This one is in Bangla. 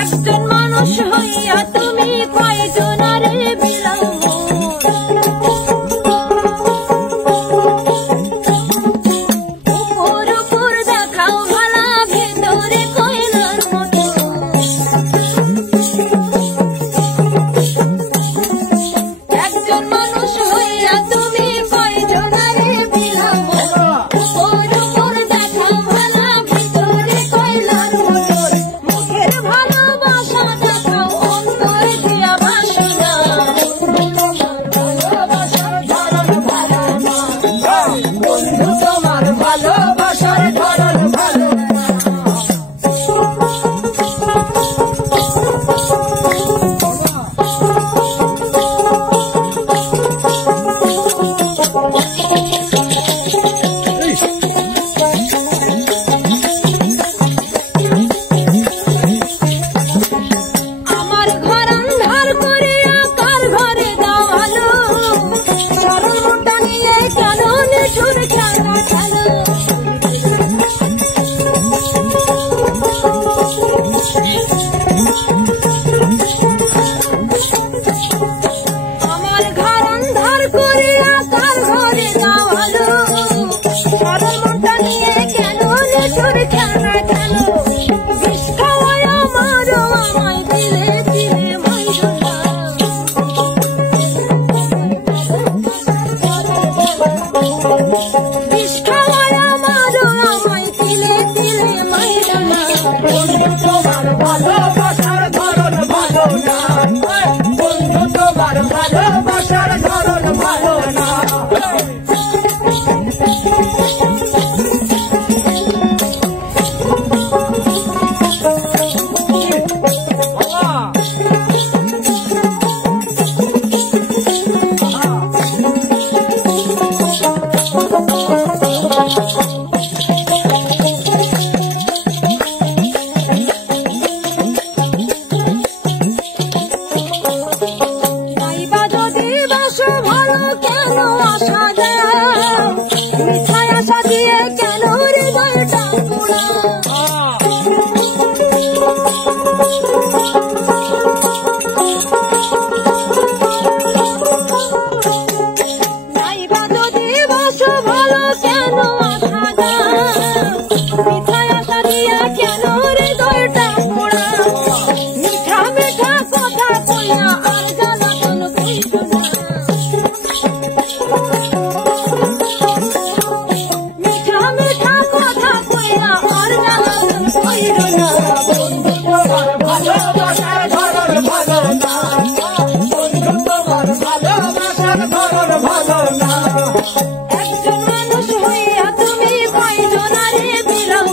একজন মানুষ হইয়া তুমি কয়জনারে বিলাও উপর উপর দেখাও ভালা ভেতরে কয়লার মতো একজন মানুষ হইয়া তুমি কয়জনারে বিলাও উপর উপর দেখাও ভালা ভেতরে কয়লার মতো মুখের ভালোবাসা দেখাও অন্তর দিয়া বাসনা ভালোবাসার ধরন ভালো না বন্ধু তোমার ভালোবাসার ধরন ভালো না আমার ঘর আন্ধার করিয়া কার ঘরে দাওয়ালো চরণটা নিয়ে কেন নিঠুর খেলা খেলো আমার ঘর আন্ধার করিয়া কার ঘরে দাওয়ালো চরণটা নিয়ে কেন নিঠুর খেলা খেলো বিষ খাওয়ায় মারো আমায় দিলে দিলে মাইরো না বিষ খাওয়ায় মারো আমায় দিলে দিলে মাইরো না বন্ধু তোমার ভালোবাসার ধরন ভালো না বন্ধু তোমার ভালোবাসার ধরন ভালো না নাইবা যদি বাসো ভালো কেন আশা দাও মিথ্যা আশা দিয়ে কেন হৃদয়টা পোড়াও নাইবা যদি বাসো ভালো কেন আশা দাও মিথ্যা আশা দিয়ে কেন হৃদয়টা পোড়াও মিঠা মিঠা কথা কইয়া আর জ্বালাতন কইরো না মিঠা মিঠা কথা কইয়া আর জ্বালাতন কইরো না বন্ধু তোমার ভালোবাসার ধরন ভালো না বন্ধু তোমার ভালোবাসার ধরন ভালো না একজন মানুষ হইয়া তুমি কয়জনারে বিলাও